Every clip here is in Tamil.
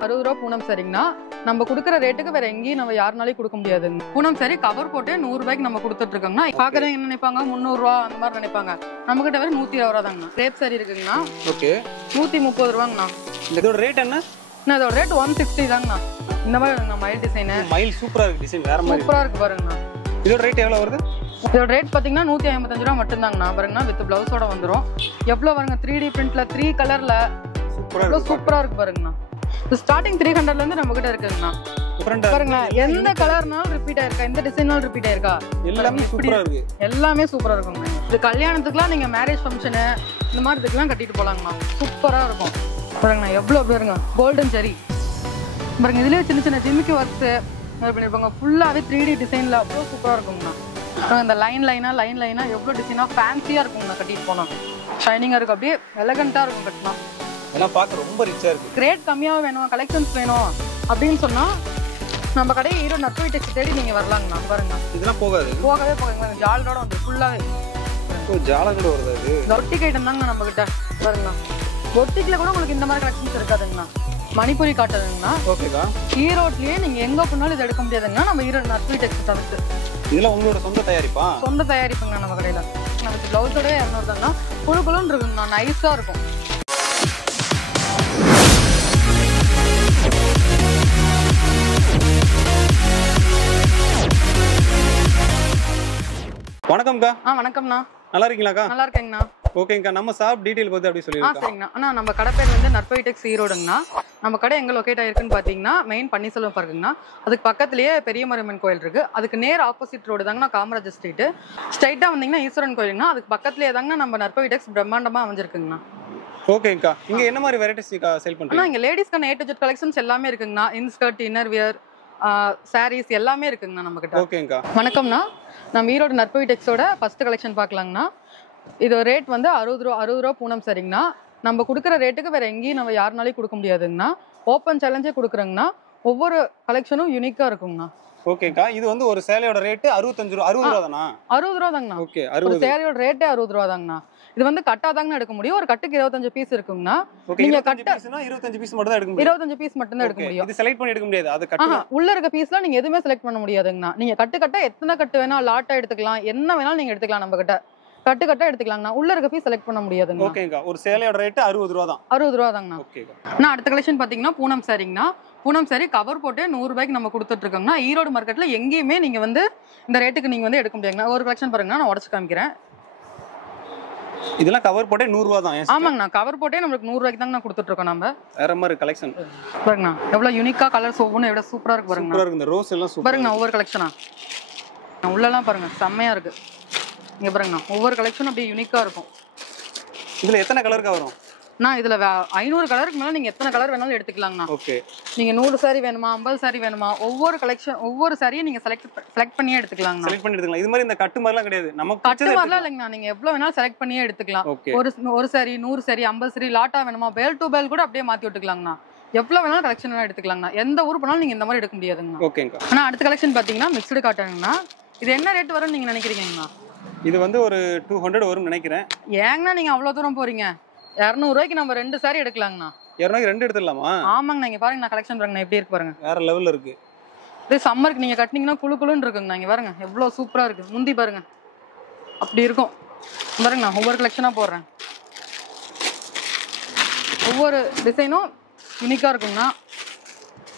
60 ரூபா பூனம் சரிங்கண்ணா. நம்ம கொடுக்குற ரேட்டுக்கு வேற எங்கேயும் நம்ம யாருனாலையும் கொடுக்க முடியாதுங்க. பூனம் சரி கவர் போட்டு 100 ரூபாய்க்கு நம்ம கொடுத்துட்டு இருக்கோங்கண்ணா. பாக்குறவங்க என்ன நினைப்பாங்க, 300 ரூபா அந்த மாதிரி நினைப்பாங்க. நம்ம கிட்ட வேற 120 ரூபா தாங்கண்ணா. ரேட் சரி இருக்குங்கண்ணா. ஓகே, 130 ரூபாங்கண்ணா. இதோட ரேட் என்ன? இதோட ரேட் 160 தாங்கண்ணா. இந்த மாதிரி மயில் டிசைன் மயில் சூப்பரா இருக்கு. டிசைன் வேற மாதிரி சூப்பரா இருக்கு பாருங்கண்ணா. இதோட ரேட் எவ்வளவு வருது? இதோட ரேட் பாத்தீங்கன்னா 155 ரூபா மட்டும்தாங்கண்ணா. பாருங்கண்ணா வித் பிளவுஸோட வந்துடும். எவ்வளவு பாருங்க 3D பிரிண்ட்ல 3 கலர்ல சூப்பரா இருக்கு பாருங்கண்ணா. ஸ்டார்டிங் 300ல இருந்து நம்ம கிட்ட இருக்குங்கண்ணா. பாருங்க எந்த கலர்னாலும் ரிப்பீட் ஆயிருக்கா, எந்த டிசைனாலும் ரிப்பீட் ஆயிருக்கா, எல்லாமே சூப்பரா இருக்கு. எல்லாமே சூப்பரா இருக்குங்க. இது கல்யாணத்துக்குலாம் நீங்க மேரேஜ் ஃபங்க்ஷனு இந்த மாதிரி இதுக்கெல்லாம் கட்டிட்டு போலாங்கண்ணா. சூப்பரா இருக்கும் பாருங்கண்ணா. எவ்வளவு பேருங்க கோல்டன் ஜெரி பாருங்க. இதுலயே சின்ன சின்ன ஜிமிக்கி ஒர்க்ஸ் பண்ணிருப்பாங்க. ஃபுல்லாவே 3D டிசைன்ல அவ்வளோ சூப்பரா இருக்குங்கண்ணா. இந்த லைன் லைனா எவ்வளவு டிசைனா ஃபேன்சியா இருக்குங்கண்ணா. கட்டிட்டு போனோம் ஷைனிங்கா இருக்கும், அப்படியே எலகண்டா இருக்கும் கட்டினா. எல்லாம் பார்க்க ரொம்ப ரிச்சா இருக்கு. ரேட் கம்மியாக வேணும், கலெக்ஷன்ஸ் வேணும் அப்படின்னு சொன்னா நம்ம கடையை ஈரோடு நட்பு டெக்ஸ் தேடி நீங்க வரலாங்கண்ணா. பாருங்க இதெல்லாம் போகவே போகாங்க. ஜாலரோட வந்து ஃபுல்லாவே ஜாலரோட வருது. இது ஒட்டிக் ஐட்டம் தாங்கண்ணா நம்ம கிட்ட. பாருங்க ஒட்டிக்ல கூட உங்களுக்கு இந்த மாதிரி கலெக்ஷன்ஸ் இருக்காதுங்கண்ணா. மணிப்பூரி காட்டுறதுங்கண்ணா. ஓகேக்கா. ஈரோட்லயே நீங்க எங்க போனாலும் இதை எடுக்க முடியாதுங்கண்ணா. நம்ம ஈரோடு நட்பு டெக்ஸ் தவிர்த்து இதெல்லாம் உங்களோட சொந்த தயாரிப்பா? சொந்த தயாரிப்புங்கண்ணா நம்ம கடையில. நமக்கு பிளவுஸோட 200 தாங்கண்ணா. குழுக்குழுன்னு இருக்குங்கண்ணா, நைஸா இருக்கும். வணக்கம்க்கா. வணக்கம்ண்ணா. நல்லா இருக்கீங்களாக்கா? நல்லா இருக்கேங்கண்ணா. ஓகேங்கா, நம்ம ஷாப் டீடைல் பத்தி அப்படி சொல்லிருக்கோம். சரிங்கண்ணா. அண்ணா நம்ம கடை பேர் வந்து நட்பு டெக்ஸ் ஈரோடுங்கண்ணா. நம்ம கடை எங்க லொகேட் ஆயிருக்குன்னு பாத்தீங்கன்னா மெயின் பன்னீர்செல்வம் பார்க்குங்கண்ணா. அதுக்கு பக்கத்துலயே பெரிய மருமன் கோயில் இருக்கு. அதுக்கு நேர் ஆப்போசிட் ரோடு தாங்கண்ணா காமராஜர் ஸ்ட்ரீட். ஸ்ட்ரைட்டா வந்தீங்கன்னா ஈஸ்வரன் கோயிலுங்கண்ணா. அதுக்கு பக்கத்துலயே தாங்கண்ணா நம்ம நட்பு டெக்ஸ் பிரம்மாண்டமா அமைஞ்சிருக்குங்கண்ணா. ஓகேங்கா. இங்க என்ன மாதிரி வெரைட்டிஸ் சேல் பண்றீங்க? இங்க லேடிஸ்க்கான A to Z கலெக்ஷன்ஸ் எல்லாமே இருக்குங்கண்ணா. இன்ஸ்கர்ட், இன்னர் வியர், சாரீஸ் எல்லாமே இருக்குங்கண்ணா நம்ம கிட்ட. ஓகேங்கா. வணக்கம்ண்ணா. நம்ம ஈரோடு நட்பு டெக்ஸோட ஃபர்ஸ்ட் கலெக்ஷன் பார்க்கலாங்கண்ணா. இது ரேட் வந்து 60 ரூபா பூனம் சரிங்கண்ணா. நம்ம கொடுக்குற ரேட்டுக்கு வேற எங்கேயும் நம்ம யாருனாலையும் கொடுக்க முடியாதுங்கண்ணா. ஓப்பன் சேலஞ்சே கொடுக்குறோங்கண்ணா. ஒவ்வொரு கலெக்ஷனும் யூனிக்கா இருக்குங்கண்ணா. ஓகேக்கா. இது வந்து ஒரு சேலையோட ரேட் 65 ரூபா. 60 ரூபா தானா? 60 ரூபா தாங்கண்ணா. ஓகே, ஒரு சேலையோட ரேட்டே 60 ரூபா தாங்கண்ணா. இது வந்து கட்டா தாங்கண்ணா எடுக்க முடியும். ஒரு கட்டுக்கு 25 பீஸ் இருக்குங்கண்ணா. நீங்க கட்ட 25 பீஸ் மட்டும் தான் எடுக்க முடியும். 25 பீஸ் மட்டும் தான் எடுக்க முடியும். இது செலக்ட் பண்ணி எடுக்க முடியாது. அது கட்ட உள்ள இருக்க பீஸ்ல நீங்க எதுவுமே செலக்ட் பண்ண முடியாதுங்கண்ணா. நீங்க கட்ட எத்தனை கட்டு வேணா லாட்டா எடுத்துக்கலாம், என்ன வேணாலும் நீங்க எடுத்துக்கலாம். நம்ம கிட்ட கட்ட எடுத்துக்கலாங்கண்ணா. உள்ள இருக்க பீஸ் செலக்ட் பண்ண முடியாதுங்க. ஓகேங்கா. ஒரு சேலையோட ரேட் 60 ரூபா தான். 60 ரூபா தாங்கண்ணா. ஓகேங்கா. நான் அடுத்த கலெக்ஷன் பாத்தீங்கன்னா பூனம் சாரிங்கண்ணா. பூனம் சாரி கவர் போட்டு 100 ரூபாய்க்கு நம்ம கொடுத்துட்டு இருக்கோங்கண்ணா. ஈரோடு மார்க்கெட்ல எங்கேயுமே நீங்க வந்து இந்த ரேட்டுக்கு நீங்க வந்து எடுக்க முடியாதுங்கண்ணா. ஒரு கலெக்ஷன் பாருங்கண்ணா, நான் உடச்சு காமிக்கிறேன். இதெல்லாம் கவர் போட்டே 100 ரூபா தான். ஆமாங்கண்ணா, கவர் போட்டே நமக்கு 100 ரூபாய்க்கு தாங்க கொடுத்துட்டு இருக்கோம். நம்ம வேற மாதிரி கலெக்ஷன் பாருங்கண்ணா. எவ்வளவு யூனிக்கா கலர்ஸ் ஒவ்வொன்றும் எவ்வளவு சூப்பரா இருக்கு பாருங்க. சூப்பரா இருக்கு. இந்த ரோஸ் எல்லாம் சூப்பரா பாருங்கண்ணா. ஒவ்வொரு கலெக்ஷனா உள்ளலாம் பாருங்க செம்மையா இருக்கு. இங்க பாருங்கண்ணா ஒவ்வொரு கலெக்ஷனும் அப்படியே யூனிக்கா இருக்கும். இதுல எத்தனை கலருக்கு வரும்? நான் இதுல 500 கலருக்கு மேல நீங்க எத்தனை கலர் வேணாலும் எடுத்துக்கலாங்கண்ணா. ஓகே. நீங்க 100 சாரி வேணுமா, 50 சாரி வேணுமா, ஒவ்வொரு கலெக்ஷன் ஒவ்வொரு சாரியை நீங்க செலக்ட் பண்ணியே எடுத்துக்கலாங்கண்ணா. செலக்ட் பண்ணி எடுத்துக்கலாம். இது மாதிரி இந்த கட்டு மாதிரிலாம் கிடையாது. நம்ம கட்டு மாதிரிலாம் இல்லைங்கண்ணா. நீங்க எவ்வளவு வேணாலும் செலக்ட் பண்ணியே எடுத்துக்கலாம். ஒரு சாரி 100 சாரி 50 சாரி லாட்டா வேணுமா, பேல் டு பேல் கூட அப்படியே மாத்தி விட்டுக்கலாங்கண்ணா. எவ்வளவு வேணாலும் கலெக்ஷன் வேணா எடுத்துக்கலாங்கண்ணா. எந்த ஊர் போனாலும் நீங்க இந்த மாதிரி எடுக்க முடியாதுங்கண்ணா. ஓகேங்கா. ஆனா அடுத்த கலெக்ஷன் பாத்தீங்கன்னா மிக்ஸ்டு காட்டனுங்கண்ணா. இது என்ன ரேட் வரும்னு நீங்க நினைக்கிறீங்கண்ணா? இது வந்து ஒரு 200 வரும்னு நினைக்கிறேன். ஏங்கண்ணா நீங்க அவ்வளவு தூரம் போறீங்க? 200 ரூபாய்க்கு நம்ம 2 சாரி எடுக்கலாங்கண்ணா. 200 ரூபாய்க்கு 2 எடுத்துடலாமா? ஆமாங்கண்ணா. இங்க பாருங்க, நான் கலெக்ஷன் பாருங்க எப்படி இருக்கு பாருங்க. வேற லெவல்ல இருக்கு. இது சம்மருக்கு நீங்க கட்டினீங்கன்னா குளுக்குளுன்னு இருக்குங்கண்ணா. இங்க பாருங்க எவ்வளவு சூப்பரா இருக்கு. முந்தி பாருங்க அப்படி இருக்கும். பாருங்கண்ணா ஒவ்வொரு கலெக்ஷனா போடுறேன். ஒவ்வொரு டிசைனும் யூனிக்கா இருக்குங்கண்ணா.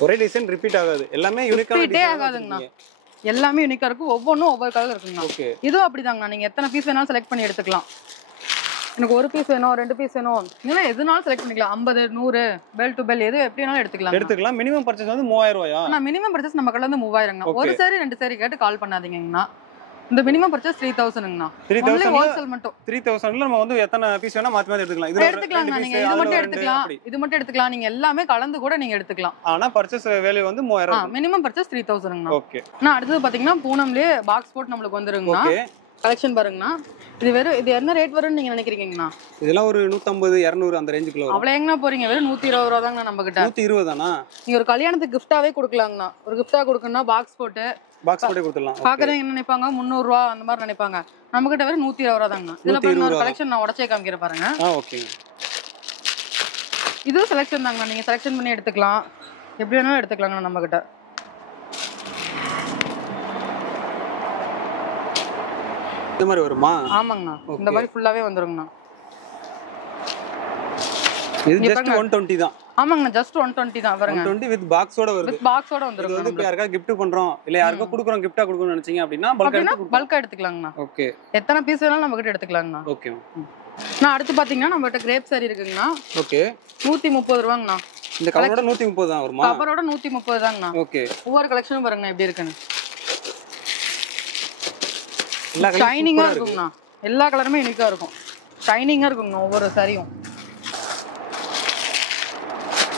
ஒரே டிசைன் ரிப்பீட் ஆகாது. எல்லாமே யூனிக்கா ஆகாதுங்கண்ணா. எல்லாமே யூனிக்கா இருக்கும். ஒவ்வொன்றும் ஒவ்வொரு கலர் இருக்குங்கண்ணா. இதுவும் அப்படிதாங்கண்ணா. நீங்க எத்தனை பீஸ் வேணாலும் செலக்ட் பண்ணி எடுத்துக்கலாம். எனக்கு ஒரு பீஸ் வேணும், 2 பீஸ் வேணும், இல்லை எதுனாலும் செலக்ட் பண்ணிக்கலாம். 50, 100 பெல் டு பெல் எது எப்படி வேணாலும் எடுத்துக்கலாம். மினிமம் பர்ச்சேஸ் வந்து 3000 ரூபாயா? நான் மினிமம் பர்ச்சேஸ் நம்ம கடையில வந்து 3000ங்கண்ணா. ஒரு சாரி 2 சாரி கேட்டு கால் பண்ணாதீங்கண்ணா. இந்த மினிமம் பர்ச்சேஸ் 3000ங்கண்ணா. 3000 ஹோல்சேல் மட்டும். 3000ல நம்ம வந்து எத்தனை பீஸ் வேணா மாத்தி மாத்தி எடுத்துக்கலாம். இது எடுத்துக்கலாம்ண்ணா. நீங்க இது மட்டும் எடுத்துக்கலாம், இது மட்டும் எடுத்துக்கலாம். நீங்க எல்லாமே கலந்து கூட நீங்க எடுத்துக்கலாம். ஆனா பர்ச்சேஸ் வேல்யூ வந்து 3000. மினிமம் பர்ச்சேஸ் 3000ங்கண்ணா. ஓகே. நான் அடுத்து பாத்தீங்கன்னா பூனம்லயே பாக்ஸ் போட் நம்மளுக்கு வந்துருங்கண்ணா. கலெக்ஷன் பாருங்கண்ணா. இது என்ன ரேட் வரும்னு நீங்க நினைக்கிறீங்கண்ணா? இதெல்லாம் ஒரு 150, 200 அந்த ரேஞ்சுக்குள்ள வரும். அவ்வளவு எங்கண்ணா போறீங்க? வெறும் 120 ரூபா தாங்கண்ணா நம்ம கிட்ட. 120 தானா? நீங்க ஒரு கல்யாணத்துக்கு கிஃப்டாவே கொடுக்கலாங்கண்ணா. ஒரு கிஃப்டா கொடுக்கணும்னா பாக்ஸ் போட்டு கொடுத்துடலாம். பாக்குறவங்க என்ன நினைப்பாங்க, 300 ரூபா அந்த மாதிரி நினைப்பாங்க. நம்ம கிட்ட வெறும் 120 ரூபா தாங்கண்ணா. இதுல பாருங்க ஒரு கலெக்ஷன் நான் உடச்சே காமிக்கிறேன் பாருங்க. ஓகே. இது செலெக்ஷன் தாங்கண்ணா, நீங்க செலெக்ஷன் பண்ணி எடுத்துக்கலாம், எப்படி வேணாலும் எடுத்துக்கலாங்கண்ணா நம்ம கிட்ட. இந்த மாதிரி வருமா? ஆமாங்கண்ணா, இந்த மாதிரி ஃபுல்லாவே வந்துருங்கண்ணா. இது ஜஸ்ட் 120 தான். ஆமாங்கண்ணா, ஜஸ்ட் 120 தான். பாருங்க 120 வித் பாக்ஸோட வருது. வித் பாக்ஸோட வந்துருங்க. இது வந்து யாருக்கா gift பண்றோம் இல்ல யாருக்கா குடுக்குறோம், gift-ஆ குடுக்கணும்னு நினைச்சீங்க அப்படினா பல்கா எடுத்துக்கலாங்கண்ணா. ஓகே. எத்தனை பீஸ் வேணாலும் நம்ம கிட்ட எடுத்துக்கலாங்கண்ணா. ஓகே. நான் அடுத்து பாத்தீங்கன்னா நம்ம கிட்ட கிரேப் saree இருக்குங்கண்ணா. ஓகே. 130 ரூபாங்கண்ணா. இந்த கவரோட 130 தான் வருமா? கவரோட 130 தாங்கண்ணா. ஓகே. ஒவ்வொரு கலெக்ஷனும் பாருங்க எப்படி இருக்குன்னு. எல்லா கலரும் ஷைனிங்கா இருக்குங்கண்ணா. எல்லா கலருமே யூனிக்கா இருக்கும். ஷைனிங்கா இருக்குங்கண்ணா ஒவ்வொரு சாரியும்.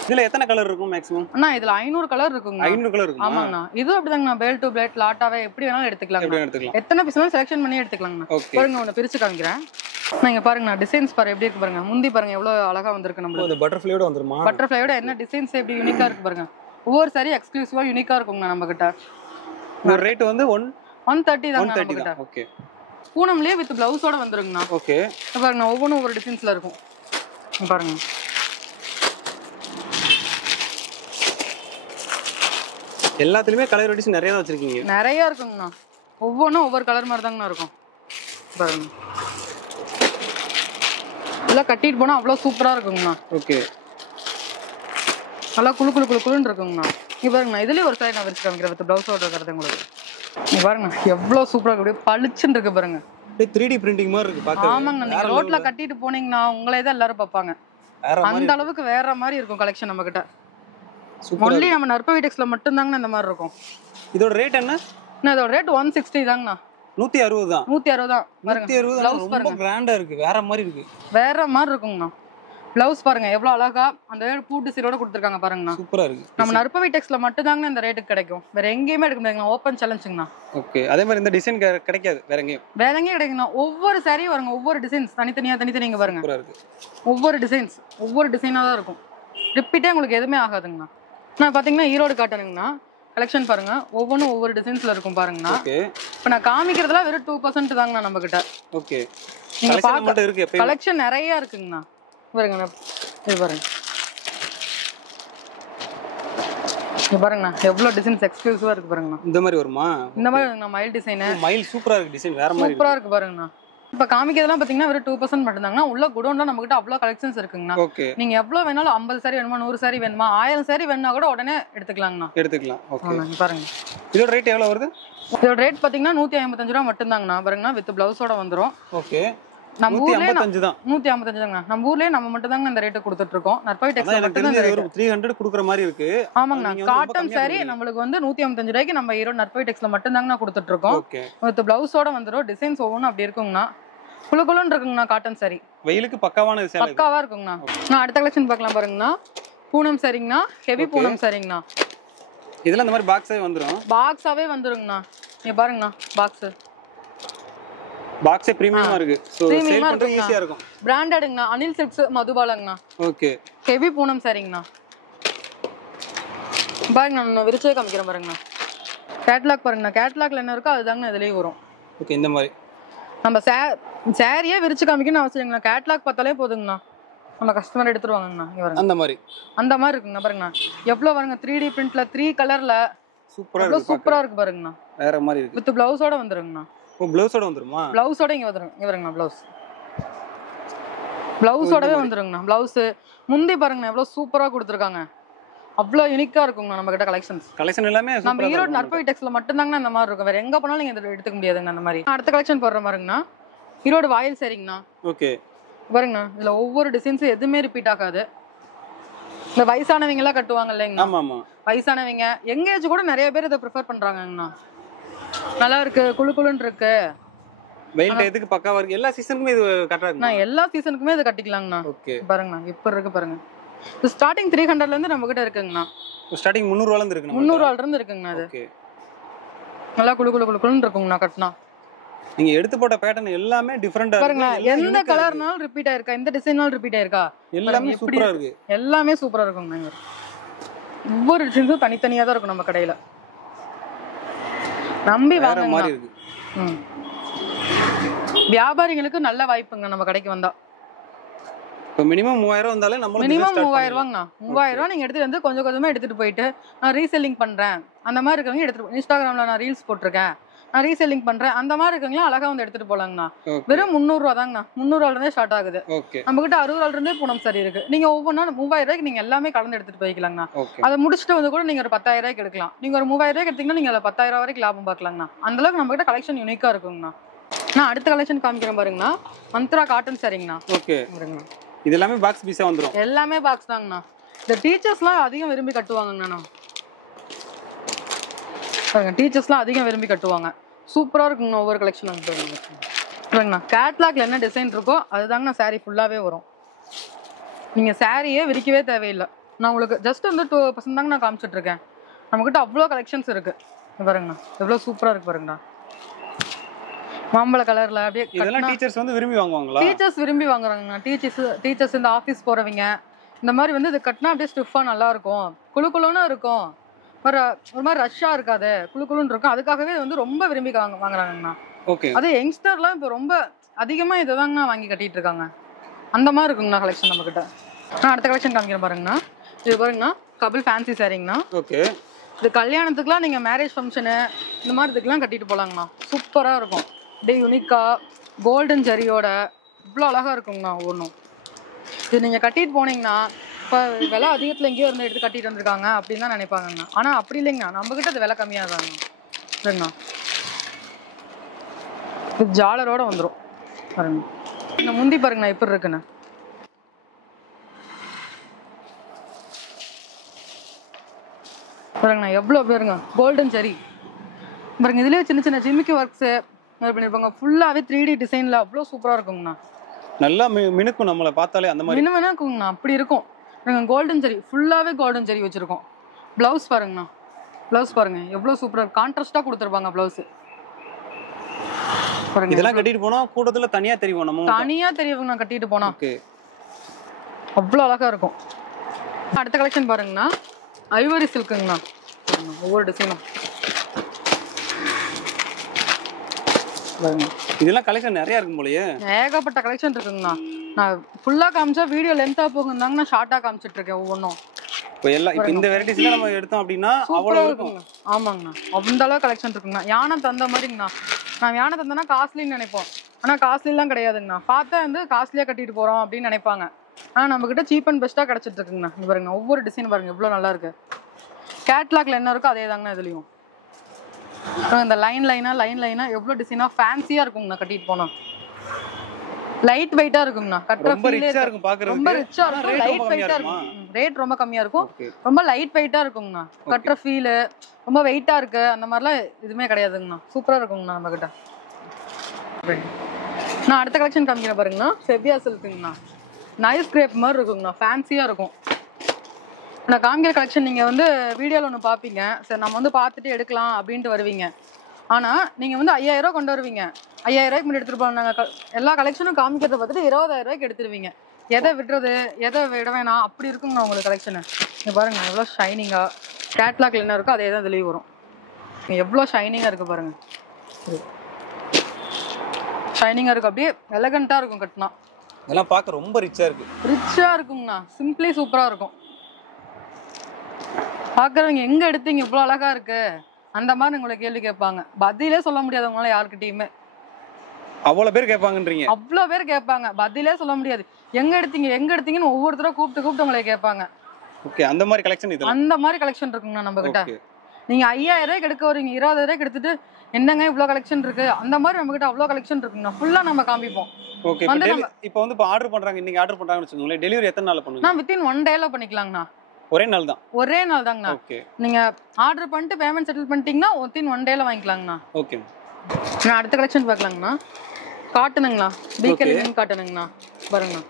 இதுல எத்தனை கலர் இருக்கும் மேக்ஸिमम? அண்ணா இதுல 500 கலர் இருக்குங்க. 500 கலர் இருக்குமா? ஆமாங்கண்ணா. இது அப்படிதாங்கண்ணா, பேல் டு பிளேட் லாட்டாவே எப்படி வேணாலும் எடுத்துக்கலாம். எப்படி எடுத்துக்கலாம். எத்தனை பீஸ் வேணாலும் செலக்ஷன் பண்ணி எடுத்துக்கலாங்கண்ணா. பாருங்க ஒன்னு பிரிச்சு காமிக்கிறேன். நீங்க பாருங்கண்ணா, டிசைன்ஸ் பாருங்க எப்படி இருக்கு பாருங்க. முந்தி பாருங்க எவ்வளவு அழகா வந்திருக்கு நம்மளுக்கு. இந்த பட்டர்ஃப்ளையோட வந்துருமா? பட்டர்ஃப்ளையோட என்ன டிசைன்ஸ் எப்படி யூனிக்கா இருக்கு பாருங்க. ஒவ்வொரு சாரி எக்ஸ்க்ளூசிவா யூனிக்கா இருக்குங்கண்ணா நம்ம கிட்ட. இந்த ரேட் வந்து 130 தாங்க நம்ம கிட்ட. ஓகே. பூனம்லயே வித் பிளவுஸோட வந்துருங்கண்ணா. ஓகே. பாருங்க ஒவ்வொன்றும் ஒவ்வொரு டிசைன்ஸ்ல இருக்கும். பாருங்க எல்லாத்துலயுமே கலர் வெரைட்டிஸ் நிறைய தான் வச்சிருக்கீங்க. நிறைய இருக்குங்கண்ணா. ஒவ்வொன்றும் ஒவ்வொரு கலர் மாதிரி தாங்கண்ணா இருக்கும். பாருங்க எல்லாம் கட்டிட்டு போனா அவ்வளோ சூப்பரா இருக்குங்கண்ணா. ஓகே. நல்லா குளு குளு குளு குளுன்னு இருக்குங்கண்ணா. இங்க பாருங்கண்ணா, இதுலயே ஒரு சாரி நான் வச்சு காமிக்கிறேன் வித் பிளவுஸோட இருக்கிறது உங்களுக்கு. நீங்க பாருங்க எவ்வளோ சூப்பரா இருக்கு, பளிச்சுன்னு இருக்கு பாருங்க. 3D பிரிண்டிங் மாதிரி இருக்கு பாக்க. ஆமாங்கண்ணா, நீங்க ரோட்ல கட்டிட்டு போனீங்கன்னா உங்களே தான் எல்லாரும் பார்ப்பாங்க. அந்த அளவுக்கு வேற மாதிரி இருக்கும் கலெக்ஷன் நம்ம கிட்ட. ஒன்லி நம்ம நற்பவி டெக்ஸ்ல மட்டும் தாங்கண்ணா இந்த மாதிரி இருக்கும். இதோட ரேட் என்ன? இதோட ரேட் 160 தாங்கண்ணா. 160 தான். 160 தான். 160 ரொம்ப கிராண்டா இருக்கு, வேற மாதிரி இருக்கு. வேற மாதிரி இருக்குங்கண்ணா. பிளவுஸ் பாருங்க எவ்வளவு அழகா அந்த பூ டிசைனோட கொடுத்துருக்காங்க பாருங்கண்ணா. சூப்பரா இருக்கு. நம்ம நற்பவி டெக்ஸ்ல மட்டும் தாங்கண்ணா இந்த ரேட்டுக்கு கிடைக்கும், வேற எங்கேயுமே எடுக்க முடியாதுங்க. ஓப்பன் சேலஞ்சுங்கண்ணா. ஓகே. அதே மாதிரி இந்த டிசைன் கிடைக்காது வேற எங்கேயும். வேற எங்கேயும் கிடைக்குங்கண்ணா. ஒவ்வொரு சாரியும் பாருங்க, ஒவ்வொரு டிசைன்ஸ் தனித்தனியா பாருங்க. சூப்பரா இருக்கு. ஒவ்வொரு டிசைன்ஸ் ஒவ்வொரு டிசைனா தான் இருக்கும். ரிப்பீட்டே உங்களுக்கு எதுவுமே ஆகாதுங்கண்ணா. நான் பாத்தீங்கன்னா ஈரோடு காட்டனுங்கண்ணா. கலெக்ஷன் பாருங்க ஒவ்வொன்றும் ஒவ்வொரு டிசைன்ஸ்ல இருக்கும் பாருங்கண்ணா. இப்போ நான் காமிக்கிறதுல வெறும் 2% தாங்கண்ணா நம்ம கிட்ட. ஓகே. நீங்க கலெக்ஷன் மட்டும் இருக்கு, எப்பவும் கலெக்ஷன் நிறைய இருக்குங்கண்ணா. பாருங்க இது பாருங்க, இது பாருங்கண்ணா எவ்வளவு டிசைன்ஸ் எக்ஸ்க்ளூசிவா இருக்கு பாருங்கண்ணா. இந்த மாதிரி வருமா? இந்த மாதிரி மயில் டிசைன். மயில் சூப்பரா இருக்கு, டிசைன் வேற மாதிரி சூப்பரா இருக்கு பாருங்கண்ணா. இப்ப காமிக்கிறதெல்லாம் பாத்தீங்கன்னா வெறும் 2% மட்டும் தாங்கண்ணா. உள்ள குடோன்ல நம்ம கிட்ட அவ்வளவு கலெக்ஷன்ஸ் இருக்குங்கண்ணா. ஓகே. நீங்க எவ்வளவு வேணாலும் 50 சாரி வேணுமா, 100 சாரி வேணுமா, 1000 சாரி வேணும்னா கூட உடனே எடுத்துக்கலாங்கண்ணா. எடுத்துக்கலாம். ஓகே. பாருங்க இதோட ரேட் எவ்வளவு வருது? இதோட ரேட் பாத்தீங்கன்னா 155 ரூபா மட்டும் தாங்கண்ணா. பாருங்கண்ணா வித் பிளவுஸோட வந்துரும். ஓகே. நம்ம ஊர்லயே 155 தான். 155 தாங்க. நம்ம ஊர்லயே நம்ம மட்டும் தாங்க இந்த ரேட் கொடுத்துட்டு இருக்கோம். நற்பவி டெக்ஸ்ல மட்டும் தான் இந்த ரேட். 300 குடுக்குற மாதிரி இருக்கு. ஆமாங்கண்ணா. காட்டன் சாரி நம்மளுக்கு வந்து 155 ரூபாய்க்கு நம்ம ஈரோடு நற்பவி டெக்ஸ்ல மட்டும் தாங்க கொடுத்துட்டு இருக்கோம். ஓகே. வித் பிளவுஸோட வந்துரும். டிசைன்ஸ் ஒவ்வொன்றும் அப்படி இருக்குங்கண்ணா. குளுகுளுன்னு இருக்குங்கண்ணா. காட்டன் சாரி வெயிலுக்கு பக்காவான சேலை, பக்காவா இருக்குங்கண்ணா. நான் அடுத்த கலெக்ஷன் பார்க்கலாம் பாருங்கண்ணா. பூனம் சாரிங்கண்ணா, ஹெவி பூனம் சாரிங்கண்ணா. இதெல்லாம் இந்த மாதிரி பாக்ஸே வந்துரும். பாக்ஸாவே வந்துருங்கண்ணா. நீங்க பாருங்கண்ணா பாக்ஸ். பாக்ஸே பிரீமியமா இருக்கு. சோ சேல் பண்றது ஈஸியா இருக்கும். பிராண்டட்ங்கண்ணா. அனில் சில்க்ஸ் மதுபாலங்கண்ணா. ஓகே. ஹெவி பூனம் சாரிங்கண்ணா. பாருங்க நான் விரிச்சே காமிக்கிறேன் பாருங்கண்ணா. கேட்லாக் பாருங்கண்ணா. கேட்லாக்ல என்ன இருக்கோ அதுதாங்கண்ணா இதுலயே வரும். ஓகே. இந்த மாதிரி நம்ம சாரியே விரிச்சு காமிக்கணும்னு அவசியம் இல்லைங்கண்ணா. கேட்லாக் பார்த்தாலே போதுங்கண்ணா, நம்ம கஸ்டமர் எடுத்துருவாங்கண்ணா. அந்த மாதிரி இருக்குங்கண்ணா. பாருங்கண்ணா எவ்வளவு பாருங்க 3D பிரிண்ட்ல 3 கலர்ல சூப்பரா இருக்கு பாருங்கண்ணா. வேற மாதிரி இருக்கு. வித் பிளவுஸோட வந்துருங்கண்ணா. ஓ பிளவுஸோட வந்துருமா? பிளவுஸோட இங்க வந்துருங்க. இங்க பாருங்கண்ணா பிளவுஸோடவே வந்துருங்கண்ணா. பிளவுஸ் முந்தி பாருங்கண்ணா எவ்வளவு சூப்பரா கொடுத்துருக்காங்க. அவ்வளவு யூனிக்கா இருக்குங்கண்ணா நம்ம கிட்ட கலெக்ஷன் எல்லாமே. நம்ம ஈரோடு நற்பவி டெக்ஸ்ல மட்டும் தாங்கண்ணா இந்த மாதிரி இருக்கும், வேற எங்க போனாலும் நீங்க எடுத்துக்க முடியாதுங்க அந்த மாதிரி. அடுத்த கலெக்ஷன் போடுற மாதிரிங்கண்ணா. ஈரோடு வாயில் சரிங்கண்ணா. ஓகே. பாருங்கண்ணா இதுல ஒவ்வொரு டிசைன்ஸும் எதுவுமே ரிப்பீட் ஆகாது. இந்த வயசானவங்க எல்லாம் கட்டுவாங்க இல்லைங்கண்ணா. ஆமா ஆமா. வயசானவங்க யங் ஏஜ் கூட நிறைய பேர் இதை ப்ரிஃபர் பண்றாங்கண்ணா. நல்லா இருக்கு, குளு குளுன்னு இருக்கு. வெயில் டயத்துக்கு பக்காவா இருக்கு. எல்லா சீசனுக்குமே இது கரெக்ட்டா இருக்குண்ணா. எல்லா சீசனுக்குமே இது கட்டிக்கலாங்கண்ணா. ஓகே. பாருங்கண்ணா இப்ப இருக்கு பாருங்க. ஸ்டார்டிங் 300ல இருந்து நம்ம கிட்ட இருக்குங்கண்ணா. ஸ்டார்டிங் 300 ரூபாயில இருந்து இருக்குங்க. 300 ரூபாயில இருந்து இருக்குங்கண்ணா. அது ஓகே. நல்லா குளு குளு குளுன்னு இருக்குங்கண்ணா கட்டினா. நீங்க எடுத்து போட்ட பேட்டர்ன் எல்லாமே டிஃபரண்டா இருக்கு. பாருங்க எந்த கலர்னாலும் ரிப்பீட் ஆயிருக்கா, எந்த டிசைனாலும் ரிப்பீட் ஆயிருக்கா, எல்லாமே சூப்பரா இருக்கு. எல்லாமே சூப்பரா இருக்குங்க. ஒவ்வொரு டிசைன்ஸும் தனித்தனியா தான் இருக்கும் நம்ம கடையில. நம்பி வாங்க மாதிரி இருக்கு. வியாபாரிகளுக்கு நல்ல வாய்ப்புங்க நம்ம கடைக்கு வந்தா. இப்போ மினிமம் 3000 வந்தாலே நம்ம மினிமம் 3000 ரூபாங்கண்ணா. 3000 ரூபா நீங்க எடுத்துட்டு வந்து கொஞ்சம் கொஞ்சமா எடுத்துட்டு போயிட்டு நான் ரீசெல்லிங் பண்றேன் அந்த மாதிரி இருக்கவங்க எடுத்துட்டு இன்ஸ்டாகிராம்ல நான் ரீல்ஸ் போட்டிருக்கேன் நான் ரீசெல்லிங் பண்றேன் அந்த மாதிரி இருக்கவங்களும் அழகா வந்து எடுத்துட்டு போலாங்கண்ணா. வெறும் 300 ரூபா தாங்கண்ணா. 300 ரூபால இருந்தே ஸ்டார்ட் ஆகுது. நம்ம கிட்ட 60 ரூபால இருந்தே பூனம் சரி இருக்கு. நீங்க ஒவ்வொன்றா 3000 ரூபாய்க்கு நீங்க எல்லாமே கலந்து எடுத்துட்டு போய்க்கலாங்கண்ணா. அதை முடிச்சுட்டு வந்து கூட நீங்க ஒரு 10,000 ரூபாய்க்கு எடுக்கலாம். நீங்க ஒரு 3000 ரூபாய்க்கு எடுத்தீங்கன்னா நீங்க 10,000 ரூபாய் வரைக்கும் லாபம் பார்க்கலாங்கண்ணா. அந்த அளவுக்கு நம்ம கிட்ட கலெக்ஷன் யூனிக்கா இருக்குங்கண்ணா. நான் அடுத்த கலெக்ஷன் காமிக்கிறேன் பாருங்கண்ணா. மந்த்ரா காட்டன் சாரிங்கண்ணா. ஓகே இது எல்லாமே பாக்ஸ் பீஸா வந்துரும். எல்லாமே பாக்ஸ் தாங்கண்ணா. இந்த டீச்சர்ஸ்லாம் அதிகம் விரும்பி கட்டுவாங்கங்கண்ணா. பாருங்க டீச்சர்ஸ்லாம் அதிகம் விரும்பி கட்டுவாங்க. சூப்பரா இருக்குங்கண்ணா. ஒவ்வொரு கலெக்ஷன் பாருங்கண்ணா. கேட்லாக்ல என்ன டிசைன் இருக்கோ அதுதாங்கண்ணா சாரீ ஃபுல்லாவே வரும். நீங்க சாரியே விரிக்கவே தேவையில்லை. நான் உங்களுக்கு ஜஸ்ட் வந்து 2% தாங்க நான் காமிச்சிட்டு இருக்கேன். நம்ம கிட்ட அவ்வளோ கலெக்ஷன்ஸ் இருக்கு. பாருங்கண்ணா எவ்வளவு சூப்பரா இருக்கு பாருங்கண்ணா. மாம்பழ கலர்ல அப்படியே இதெல்லாம் டீச்சர்ஸ் வந்து விரும்பி வாங்குவாங்களா? டீச்சர்ஸ் விரும்பி வாங்குறாங்கண்ணா. டீச்சர்ஸ் இந்த ஆஃபீஸ் போறவங்க இந்த மாதிரி வந்து இது கட்டினா அப்படியே ஸ்டிஃபா நல்லா இருக்கும். குழுக்குழுன்னு இருக்கும். ஒரு மாதிரி ரஷ்ஷா இருக்காது. குழுக்குழுன்னு இருக்கும். அதுக்காகவே வந்து ரொம்ப விரும்பி வாங்குறாங்கண்ணா. அது யங்ஸ்டர்லாம் இப்போ ரொம்ப அதிகமா இதை தாங்கண்ணா வாங்கி கட்டிட்டு இருக்காங்க. அந்த மாதிரி இருக்குங்கண்ணா கலெக்ஷன் நம்ம கிட்ட. நான் அடுத்த கலெக்ஷன் காமிக்கிறேன் பாருங்கண்ணா. இது பாருங்கண்ணா கபில் ஃபேன்சி சாரிங்கண்ணா. இது கல்யாணத்துக்குலாம் நீங்க மேரேஜ் ஃபங்க்ஷனு இந்த மாதிரி இதுக்கெல்லாம் கட்டிட்டு போலாங்கண்ணா. சூப்பரா இருக்கும். அப்படியே யூனிக்கா கோல்டன் ஜரியோட இவ்வளோ அழகா இருக்குங்கண்ணா. ஒவ்வொன்றும் இது நீங்க கட்டிட்டு போனீங்கன்னா இப்போ விலை அதிகத்தில் எங்கேயோ இருந்து எடுத்து கட்டிட்டு வந்திருக்காங்க அப்படின்னு தான் நினைப்பாங்கண்ணா. ஆனால் அப்படி இல்லைங்கண்ணா. நம்ம கிட்ட அது விலை கம்மியாக தாங்கண்ணா. சரிங்கண்ணா இது ஜாலரோட வந்துடும் பாருங்க. இந்த முந்தி பாருங்கண்ணா எப்படி இருக்குண்ணா. பாருங்கண்ணா எவ்வளோ பேருங்க கோல்டன் ஜரி பாருங்க. இதுலேயே சின்ன சின்ன ஜிமிக்கி ஒர்க்ஸு பண்ணியிருப்பாங்க. ஃபுல்லாகவே 3D டிசைனில் அவ்வளோ சூப்பராக இருக்குங்கண்ணா. நல்லா மினுக்கும் நம்மளை பார்த்தாலே அந்த மாதிரி மினுமினா இருக்குங்கண்ணா. அப்படி இருக்கும். கோல்டன் ஜரி ஃபுல்லாகவே கோல்டன் ஜரி வச்சுருக்கோம். ப்ளவுஸ் பாருங்கண்ணா. ப்ளவுஸ் பாருங்க எவ்வளோ சூப்பராக கான்ட்ராஸ்டாக கொடுத்துருப்பாங்க ப்ளவுஸு. பாருங்க இதெல்லாம் கட்டிட்டு போனால் கூட்டத்தில் தனியாக தெரியும். நம்ம தனியாக தெரியுங்கண்ணா கட்டிட்டு போனால். அவ்வளோ அழகாக இருக்கும். அடுத்த கலெக்ஷன் பாருங்கண்ணா. ஐவரி சில்க்குங்கண்ணா. ஒவ்வொரு டிசைனும் இதெல்லாம் கலெக்ஷன் நிறைய இருக்கும் போலயே. ஏகப்பட்ட கலெக்ஷன் இருக்குங்கண்ணா. நான் ஃபுல்லா காமிச்சா வீடியோ லென்த்தா போகுந்தாங்க. நான் ஷார்ட்டா காமிச்சிட்டு இருக்கேன் ஒவ்வொன்றும். இப்போ இந்த வெரைட்டிஸ்ல நம்ம எடுத்தோம் அப்படின்னா அவ்வளோ இருக்குங்க. ஆமாங்கண்ணா அந்த அளவு கலெக்ஷன் இருக்குங்கண்ணா. யானை தந்த மாதிரிங்கண்ணா. நான் யானை தந்தேன்னா காஸ்ட்லின்னு நினைப்போம். ஆனால் காஸ்ட்லிலாம் கிடையாதுங்கண்ணா. பார்த்தா வந்து காஸ்ட்லியாக கட்டிட்டு போகிறோம் அப்படின்னு நினைப்பாங்க. ஆனால் நம்மக்கிட்ட சீப் அண்ட் பெஸ்ட்டாக கிடச்சிட்டு இருக்குங்கண்ணா. இது பாருங்க ஒவ்வொரு டிசைன் பாருங்க எவ்வளோ நல்லா இருக்கு. கேட்லாக்ல என்ன இருக்கோ அதே தாங்கண்ணா இதுலையும். இந்த லைனா எவ்வளோ டிசைனாக ஃபேன்சியாக இருக்குங்கண்ணா. கட்டிட்டு போனோம் லைட் வெயிட்டா இருக்குங்கண்ணா. கட்டுற ரொம்ப ரிச்சா இருக்கும். பார்க்கறதுக்கு ரொம்ப ரிச்சா இருக்கும். லைட் வெயிட்டா இருக்கும். ரேட் ரொம்ப கம்மியா இருக்கும். ரொம்ப லைட் வெயிட்டா இருக்குங்கண்ணா. கட்டுற ஃபீல் ரொம்ப வெயிட்டா இருக்கு அந்த மாதிரிலாம் எதுவுமே கிடையாதுங்கண்ணா. சூப்பரா இருக்குங்கண்ணா நம்ம கிட்ட. நான் அடுத்த கலெக்ஷன் காமிக்கிறேன் பாருங்கண்ணா. செவ்வியா சில்க்குங்கண்ணா. நைஸ் கிரேப் மாதிரி இருக்குங்கண்ணா. ஃபேன்சியா இருக்கும். நான் காமிக்கிற கலெக்ஷன் நீங்க வந்து வீடியோல ஒன்று பார்ப்பீங்க. சரி நம்ம வந்து பார்த்துட்டு எடுக்கலாம் அப்படின்ட்டு வருவீங்க. ஆனால் நீங்கள் வந்து 5000 ரூபா கொண்டு வருவீங்க. 5000 ரூபாய்க்கு முன்னாடி எடுத்துகிட்டு போகலாம். நாங்கள் எல்லா கலெக்ஷனும் காமிக்கிறத பார்த்துட்டு 20000 ரூபாய்க்கு எடுத்துருவீங்க. எதை விடுறது எதை விட வேணாம் அப்படி இருக்குங்கண்ணா உங்களுக்கு கலெக்ஷனு. இங்கே பாருங்கள் எவ்வளோ ஷைனிங்காக கேட்லாக்ல என்ன இருக்கோ அதே தான் இதுலேயும் வரும். எவ்வளோ ஷைனிங்காக இருக்குது பாருங்கள். ஷைனிங்காக இருக்கும். அப்படியே எலகண்ட்டாக இருக்கும் கட்டினா. இதெல்லாம் பார்க்க ரொம்ப ரிச்சாக இருக்குது. ரிச்சாக இருக்குங்கண்ணா. சிம்பிளி சூப்பராக இருக்கும். பார்க்குறவங்க எங்கே எடுத்தீங்க இவ்வளோ அழகாக இருக்குது அந்த மாதிரி உங்களை கேள்வி கேட்பாங்க. பதிலே சொல்ல முடியாதவங்களால யாருக்கிட்டையுமே. அவ்வளோ பேர் கேட்பாங்கன்றீங்க? அவ்வளோ பேர் கேட்பாங்க. பதிலே சொல்ல முடியாது. எங்க எடுத்தீங்கன்னு ஒவ்வொருத்தரும் கூப்பிட்டு உங்களை கேட்பாங்க. ஓகே அந்த மாதிரி கலெக்ஷன் இதெல்லாம். அந்த மாதிரி கலெக்ஷன் இருக்குங்கண்ணா நம்ம கிட்ட. நீங்க 5000 ரூபாய்க்கு எடுக்க வரீங்க 20000 ரூபாய்க்கு எடுத்துட்டு என்னங்க இவ்வளோ கலெக்ஷன் இருக்கு அந்த மாதிரி நம்ம கிட்ட அவ்வளோ கலெக்ஷன் இருக்குங்கண்ணா. ஃபுல்லா நம்ம காமிப்போம். ஓகே இப்போ வந்து ஆர்டர் பண்றாங்க. இன்னைக்கு ஆர்டர் பண்றாங்கன்னு வச்சுக்கோங்களேன். டெலிவரி எத்தனை நாள்ல பண்ணுவீங்க? நான் வித்தின் 1 டேல பண்ணிக்கலாங்கண்ணா. ஒரே நாள் தான்? ஒரே நாள் தாங்கண்ணா. நீங்க ஆர்டர் பண்ணிட்டு பேமெண்ட் செட்டில் பண்ணிட்டீங்கன்னா வித்தின் 1 டேல வாங்கிக்கலாங்கண்ணா. ஓகே. நான் அடுத்த கலெக்ஷன் பார்க்கலாங்கண்ணா. காட்டனுங்களா. பீக்கன் லினன் காட்டனுங்கண்ணா. பாருங்கண்ணா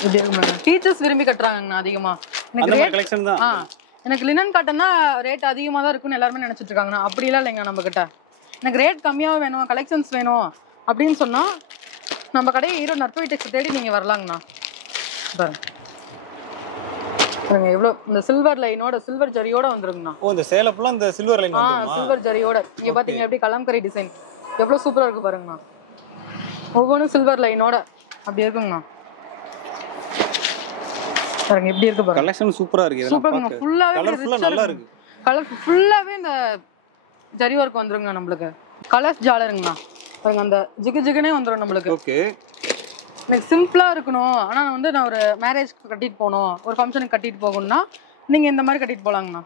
இப்படி இருக்குங்க. டீச்சர்ஸ் விரும்பி கட்டுறாங்கண்ணா அதிகமா. எனக்கு லினன் காட்டன்னா ரேட் அதிகமாக தான் இருக்குன்னு எல்லாருமே நினைச்சிட்டு இருக்காங்கண்ணா. அப்படிலாம் இல்லைங்க நம்ம கிட்ட. எனக்கு ரேட் கம்மியாக வேணும் கலெக்ஷன்ஸ் வேணும் அப்படின்னு சொன்னா நம்ம கடையை ஈரோடு நற்பவி டெக்ஸ் தேடி நீங்க வரலாங்கண்ணா. பாருங்க எவ்வளோ இந்த சில்வர் லைனோட சில்வர் ஜரியோட வந்துருங்கண்ணா. ஓ இந்த சேலை ஃபுல்லா இந்த சில்வர் லைன் வந்துருமா? சில்வர் ஜரியோட. இங்க பாத்தீங்க எப்படி கலம்கரி டிசைன் எவ்வளவு சூப்பரா இருக்கு பாருங்கண்ணா. ஒவ்வொன்றும் சில்வர் லைனோட அப்படி இருக்குங்கண்ணா. பாருங்க எப்படி இருக்கு பாருங்க. கலெக்ஷன் சூப்பரா இருக்கு. இதெல்லாம் சூப்பர்ங்க. பார்க்க ஃபுல்லாவே கலர்ஃபுல்லா நல்லா இருக்கு. கலர் ஃபுல்லாவே இந்த ஜரி ஒர்க் வந்துருங்க நம்மளுக்கு. கலர்ஸ் ஜாலருங்கண்ணா. பாருங்க அந்த ஜிகு ஜிகுனே வந்துரும் நம்மளுக்கு. ஓகே. எனக்கு சிம்பிளா இருக்கணும், ஆனா வந்து நான் ஒரு மேரேஜ்க்கு கட்டிட்டு போகணும், ஒரு ஃபங்க்ஷனுக்கு கட்டிட்டு போகணும்னா நீங்க இந்த மாதிரி கட்டிட்டு போலாங்கண்ணா.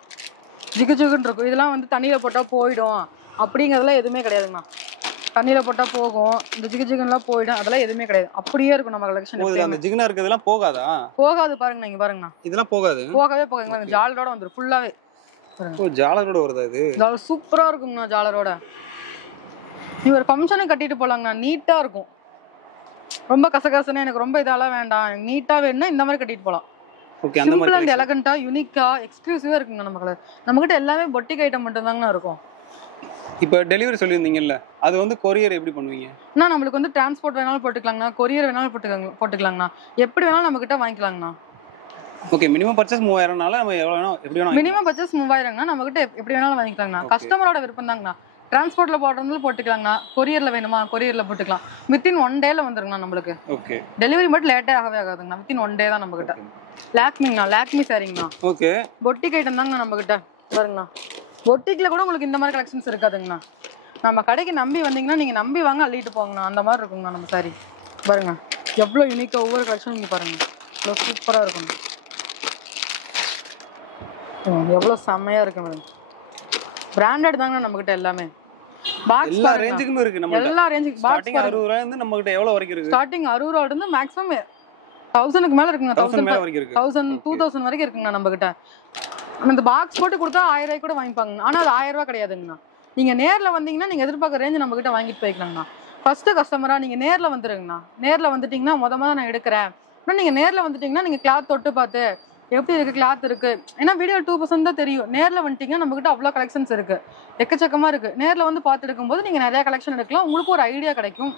ஜிகு ஜிகுன்னு இருக்கும். இதெல்லாம் வந்து தண்ணியில போட்டா போயிடும் அப்படிங்கிறதுலாம் எதுவுமே கிடையாதுங்கண்ணா. தண்ணியில போட்டா போகும், இந்த ஜிகு ஜிகுன்லாம் போயிடும், அதெல்லாம் எதுவுமே கிடையாது. அப்படியே இருக்கும் நம்ம கலெக்ஷன். அந்த ஜிகுனா இருக்கிறதெல்லாம் போகாதா? போகாது பாருங்க. நீங்க பாருங்கண்ணா, இதெல்லாம் போகாது. போகவே போகாதுங்க. ஜாலரோட வந்துரும் ஃபுல்லாவே. ஓ ஜாலரோட வருதா இது? ஜாலர் சூப்பரா இருக்குங்கண்ணா. ஜாலரோட நீ ஒரு ஃபங்க்ஷனுக்கு கட்டிட்டு போலாங்கண்ணா. நீட்டா இருக்கும். ரொம்ப கசகசன்னு எனக்கு ரொம்ப இதெல்லாம் வேண்டாம், எனக்கு நீட்டா வேணும்னா இந்த மாதிரி கட்டிட்டு போலாம். ஓகே. அந்த மாதிரி சிம்பிள் அண்ட் எலகண்டா யூனிக்கா எக்ஸ்க்ளூசிவா இருக்குங்க நமக்கு. நம்மகிட்ட எல்லாமே பொட்டிக் ஐட்டம் மட்டும் தாங்கண்ணா இருக்கும். இப்போ டெலிவரி சொல்லியிருந்தீங்கல்ல, அது வந்து கொரியர் எப்படி பண்ணுவீங்க? நம்மளுக்கு வந்து டிரான்ஸ்போர்ட் வேணாலும் போட்டுக்கலாங்கண்ணா, கொரியர் வேணாலும் போட்டுக்கலாங்கண்ணா, எப்படி வேணாலும் நம்ம கிட்ட வாங்கிக்கலாங்கண்ணா. ஓகே. மினிமம் பர்ச்சேஸ் 3000னால நம்ம எவ்வளவு வேணும் எப்படி வேணும்? மினிமம் பர்ச்சேஸ் 3000ங்கண்ணா. நம்ம கிட்ட எப்படி வேணாலும் வாங்கிக்கலாங்கண்ணா. கஸ்டமரோட விருப்பம் தாங்கண்ணா. டிரான்ஸ்போர்ட்ல போடுறதுல போட்டுக்கலாங்கண்ணா, கொரியர்ல வேணுமா கொரியர்ல போட்டுக்கலாம். வித்தின் 1 டேல வந்துருங்கண்ணா நம்மளுக்கு. ஓகே. டெலிவரி மட்டும் லேட்டே ஆகவே ஆகாதுங்கண்ணா. வித்தின் 1 டே தான் நம்ம கிட்ட. லாக்மிங்கண்ணா, லாக்மி சாரிங்கண்ணா. ஓகே. பொட்டிக் ஐட்டம் தாங்கண்ணா நம்ம கிட்ட. பாருங்கண்ணா, பொட்டிக்ல கூட உங்களுக்கு இந்த மாதிரி கலெக்ஷன்ஸ் இருக்காதுங்கண்ணா. நம்ம கடைக்கு நம்பி வந்தீங்கன்னா நீங்க நம்பி வாங்க, அள்ளிட்டு போங்கண்ணா. அந்த மாதிரி இருக்குங்கண்ணா நம்ம சாரி. பாருங்க எவ்வளோ யூனிக்கா ஒவ்வொரு கலெக்ஷனும் நீங்க பாருங்க, எவ்வளோ சூப்பரா இருக்கும், எவ்வளோ செம்மையா இருக்கு மேடம். பிராண்டட் தாங்கண்ணா நம்ம கிட்ட எல்லாமே. பாக்ஸ் எல்லா ரேஞ்சுக்கும் இருக்கு நம்ம. எல்லா ரேஞ்சுக்கும் பாக்ஸ் ஸ்டார்டிங் 60 ரூபாயில இருந்து நம்ம கிட்ட எவ்வளவு வரைக்கும் இருக்கு? ஸ்டார்டிங் 60 ரூபாயில இருந்து மேக்ஸிமம் 1000க்கு மேல இருக்குங்க. 1000 மேல வரைக்கும் இருக்கு. 1000 2000 வரைக்கும் இருக்குங்க நம்ம கிட்ட. இந்த பாக்ஸ் போட்டு கொடுத்தா 1000 ரூபாய் கூட வாங்கிப்பாங்க. ஆனா அது 1000 ரூபாய் கிடையாதுங்கண்ணா. நீங்க நேர்ல வந்தீங்கன்னா நீங்க எதிர்பார்க்குற ரேஞ்ச் நம்ம கிட்ட வாங்கிட்டு போய்க்கலாங்கண்ணா. ஃபர்ஸ்ட் கஸ்டமரா நீங்க நேர்ல வந்துருங்கண்ணா. நேர்ல வந்துட்டீங்கன்னா முத நான் எடுக்கிறேன், ஆனால் நீங்க நேர்ல வந்துட்டீங்கன்னா நீங்க கிளாத் தொட்டு பார்த்து எப்படி இருக்கு, கிளாத் இருக்கு. ஏன்னா வீடியோ 2% தான் தெரியும். நேர்ல வந்துட்டீங்கன்னா நம்ம கிட்ட அவ்வளோ கலெக்ஷன்ஸ் இருக்கு, எக்கச்சக்கமா இருக்கு. நேர்ல வந்து பார்த்து எடுக்கும்போது நீங்க நிறைய கலெக்ஷன் எடுக்கலாம், உங்களுக்கு ஒரு ஐடியா கிடைக்கும்.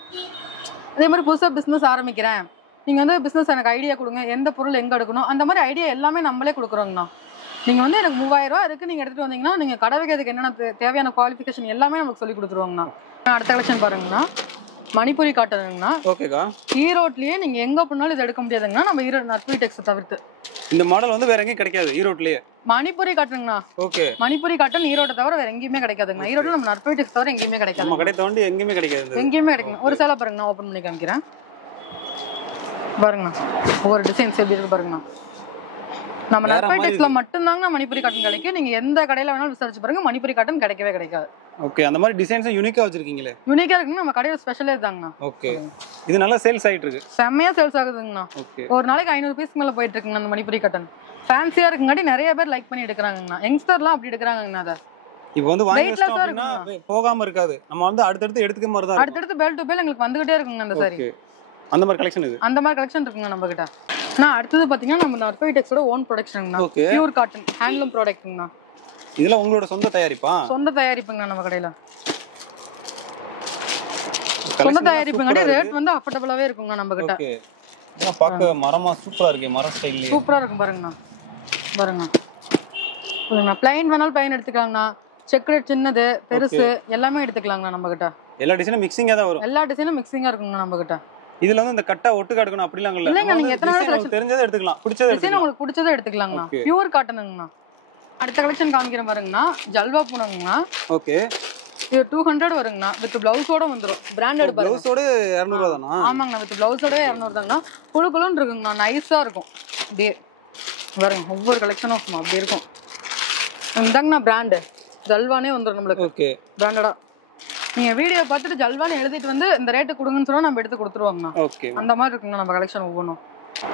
அதே மாதிரி புதுசாக பிஸ்னஸ் ஆரம்பிக்கிறேன், நீங்க வந்து பிஸ்னஸ் எனக்கு ஐடியா கொடுங்க, எந்த பொருள் எங்க எடுக்கணும், அந்த மாதிரி ஐடியா எல்லாமே நம்மளே கொடுக்குறோங்கண்ணா. நீங்க வந்து எனக்கு 3000 ரூபாய் இருக்கு, நீங்க எடுத்துட்டு வந்தீங்கன்னா நீங்க கடை வைக்கிறதுக்கு என்னென்ன தேவையான குவாலிஃபிகேஷன் எல்லாமே நமக்கு சொல்லி கொடுத்துருவாங்கண்ணா. அடுத்த கலெக்ஷன் பாருங்கண்ணா, மணிப்புரி காட்டனுங்கண்ணா. ஓகேக்கா. ஈரோட்லயே நீங்க எங்க போனாலும் இது எடுக்க முடியாதுங்கண்ணா, நம்ம ஈரோடு நர்பி டெக்ஸ் தவிர்த்து. இந்த மாடல் வந்து வேற எங்கேயும் கிடைக்காது ஈரோட்லயே? மணிப்புரி காட்டனுங்கண்ணா. ஓகே. மணிப்புரி காட்டன் ஈரோட்டை தவிர வேற எங்கேயுமே கிடைக்காதுங்கண்ணா. ஈரோட்ல நம்ம நர்பி டெக்ஸ் தவிர எங்கேயுமே கிடைக்காது. நம்ம கடை தாண்டி எங்கேயுமே கிடைக்காது. எங்கேயுமே கிடைக்கும். ஒரு சேலை பாருங்கண்ணா, ஓபன் பண்ணி காமிக்கிறேன் பாருங்கண்ணா. ஒவ்வொரு டிசைன்ஸ் எப்படி இருக்கு பாருங்கண்ணா. நம்ம நர்பி டெக்ஸ்ல மட்டும்தாங்க மணிப்புரி காட்டன் கிடைக்கும். நீங்க எந்த கடையில வேணாலும் விசாரிச்சு பாருங்க, மணிப்புரி காட்டன் கிடைக்கவே கிடைக்காது. ஓகே. அந்த மாதிரி டிசைன்ஸ் யூனிக்கா வச்சிருக்கீங்களே? யூனிக்கா இருக்குங்க, நம்ம கடையோட ஸ்பெஷலே தாங்கண்ணா. ஓகே. இது நல்லா சேல்ஸ் ஆயிட்டு இருக்கு. செம்மையா சேல்ஸ் ஆகுதுங்கண்ணா. ஒரு நாளைக்கு 500 பீஸ் மேல போயிட்டு இருக்குங்க அந்த மணிப்புரி காட்டன். ஃபேன்சியா இருக்குங்காட்டி நிறைய பேர் லைக் பண்ணி எடுக்கிறாங்கண்ணா. யங்ஸ்டர்லாம் அப்படி எடுக்கிறாங்கண்ணா. அதை இப்போ வந்து வாங்கி வச்சோம் அப்படினா போகாம இருக்காது, நம்ம வந்து அடுத்து எடுத்துக்க மாதிரி தான். அடுத்து பேல் டு பேல் உங்களுக்கு வந்துகிட்டே இருக்குங்க அந்த சாரி. அந்த மாதிரி கலெக்ஷன் இது. அந்த மாதிரி கலெக்ஷன் இருக்குங்க நம்ம கிட்ட. நான் அடுத்து பாத்தீங்கன்னா நம்ம நர்பி டெக்ஸோட ஓன் ப்ரொடக்ஷன்ங்கண்ணா. பியூர் காட்டன் ஹேண்ட்லூம் ப்ராடக்ட்ங்கண்ணா. இதெல்லாம் உங்களோட சொந்த தயாரிப்பா? சொந்த தயாரிப்புங்கண்ணா நம்ம கடையில. சொந்த தயாரிப்புங்காட்டி ரேட் வந்து அஃபோர்டபுளாவே இருக்குங்க நம்ம கிட்ட. ஓகே. இதெல்லாம் பார்க்க மரமா சூப்பரா இருக்கு, மர ஸ்டைல்ல சூப்பரா இருக்கும் பாருங்கண்ணா. பாருங்க பாருங்க, ப்ளைன் வேணாலும் ப்ளைன் எடுத்துக்கலாங்கண்ணா, செக்ரேட் சின்னது பெருசு எல்லாமே எடுத்துக்கலாங்கண்ணா நம்ம கிட்ட. எல்லா டிசைனும் மிக்சிங்கா தான் வரும். எல்லா டிசைனும் மிக்சிங்கா இருக்குங்க நம்ம கிட்ட. இதுல வந்து இந்த கட்டா ஒட்டுக்க எடுக்கணும் அப்படிலாம் இல்ல. இல்லங்க, நீங்க எத்தனை கலெக்ஷன் தெரிஞ்சதை எடுத்துக்கலாம், பிடிச்சதை எடுத்துக்கலாம். உங்களுக்கு பிடிச்சதை எடுத்துக்கலாங்கண்ணா. பியூர் காட்டனுங்கண்ணா. அடுத்த கலெக்ஷன் காமிக்கிறேன் பாருங்கண்ணா, ஜல்வா பூனங்கண்ணா. ஓகே. இது 200 வருங்கண்ணா, வித் பிளவுஸோட வந்துரும். பிராண்டட் பிளவுஸோட 200 ரூபாய் தானா? ஆமாங்கண்ணா, வித் பிளவுஸோட 200 தாங்கண்ணா. குளுகுளுன்னு இருக்குங்கண்ணா, நைஸா இருக்கும். அப்படியே பாருங்க, ஒவ்வொரு கலெக்ஷனும் அப்படியே இருக்கும். இதாங்கண்ணா பிராண்டு, ஜல்வானே வந்துடும் நம்மளுக்கு. ஓகே. பிராண்டடா நீங்க வீடியோ பார்த்துட்டு ஜல்வான்னு எழுதிட்டு வந்து இந்த ரேட்டு கொடுங்கன்னு சொன்னா நம்ம எடுத்து கொடுத்துருவாங்கண்ணா. ஓகே. அந்த மாதிரி இருக்குங்க நம்ம கலெக்ஷன் ஒவ்வொன்றும்.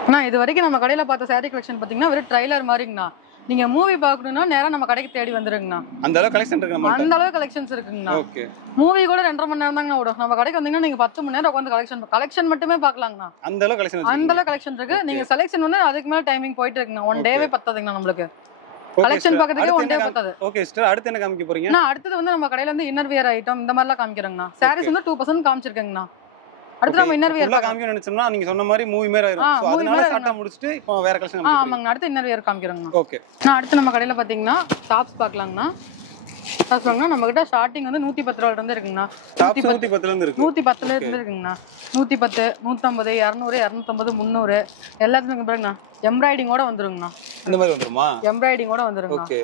அண்ணா இது வரைக்கும் நம்ம கடையில பார்த்த சாரி கலெக்ஷன் பாத்தீங்கன்னா வெறும் ட்ரைலர் மாதிரிங்கண்ணா. நீங்க மூவி பார்க்கணும்னா நேரா நம்ம கடைக்கு தேடி வந்துருங்கண்ணா. அந்த அளவு கலெக்ஷன் இருக்கு நம்ம. அந்த அளவு கலெக்ஷன்ஸ் இருக்குங்கண்ணா. ஓகே. மூவி கூட 2.5 மணி நேரம் தாங்கண்ணா ஓடும். நம்ம கடைக்கு வந்தீங்கன்னா நீங்க 10 மணி நேரம் உட்காந்து கலெக்ஷன் மட்டுமே பார்க்கலாங்கண்ணா. அந்த அளவு கலெக்ஷன் அந்த அளவு கலெக்ஷன் இருக்கு. நீங்க செலக்ஷன் வந்து அதுக்கு மேல டைமிங் போயிட்டு இருக்குங்க. 1 டேவே பத்தாதுங்கண்ணா நம்மளுக்கு. கலெக்ஷன் பார்க்கிறதுக்கே 1 டே பத்தாது. ஓகே சிஸ்டர், அடுத்து என்ன காமிக்க போறீங்க? நான் அடுத்து வந்து நம்ம கடையில வந்து இன்னர் வியர் ஐட்டம் இந்த மாதிரிலாம் காமிக்கிறேங்கண்ணா. சாரீஸ் வந்து 2% காமிச்சிருக்கேங்கண்ணா. அடுத்து நம்ம இன்னர் வியர் காமிக்கணும்னு நினைச்சோம்னா நீங்க சொன்ன மாதிரி மூவி மேல ஆயிரும். சோ அதனால ஷார்ட்டா முடிச்சிட்டு இப்போ வேற கலெக்ஷன் ஆமாங்க, அடுத்து இன்னர் வியர் காமிக்கிறேங்கண்ணா. ஓகே. நான் அடுத்து நம்ம கடையில பாத்தீங்கன்னா டாப்ஸ் பார்க்கலாங்கண்ணா. சொல்லுங்க நம்ம கிட்ட ஸ்டார்டிங் வந்து 110 ரூபாயில இருந்து இருக்குங்கண்ணா. டாப்ஸ் 110ல இருந்து இருக்கு. 110ல இருந்து இருக்குங்கண்ணா. 110, 150, 200, 250, 300 எல்லாத்துலயும் பாருங்கண்ணா. எம்ப்ராய்டிங்கோட வந்துருங்கண்ணா. இந்த மாதிரி வந்துருமா? எம்ப்ராய்டிங்கோட வந்துருங்கண்ணா. ஓகே.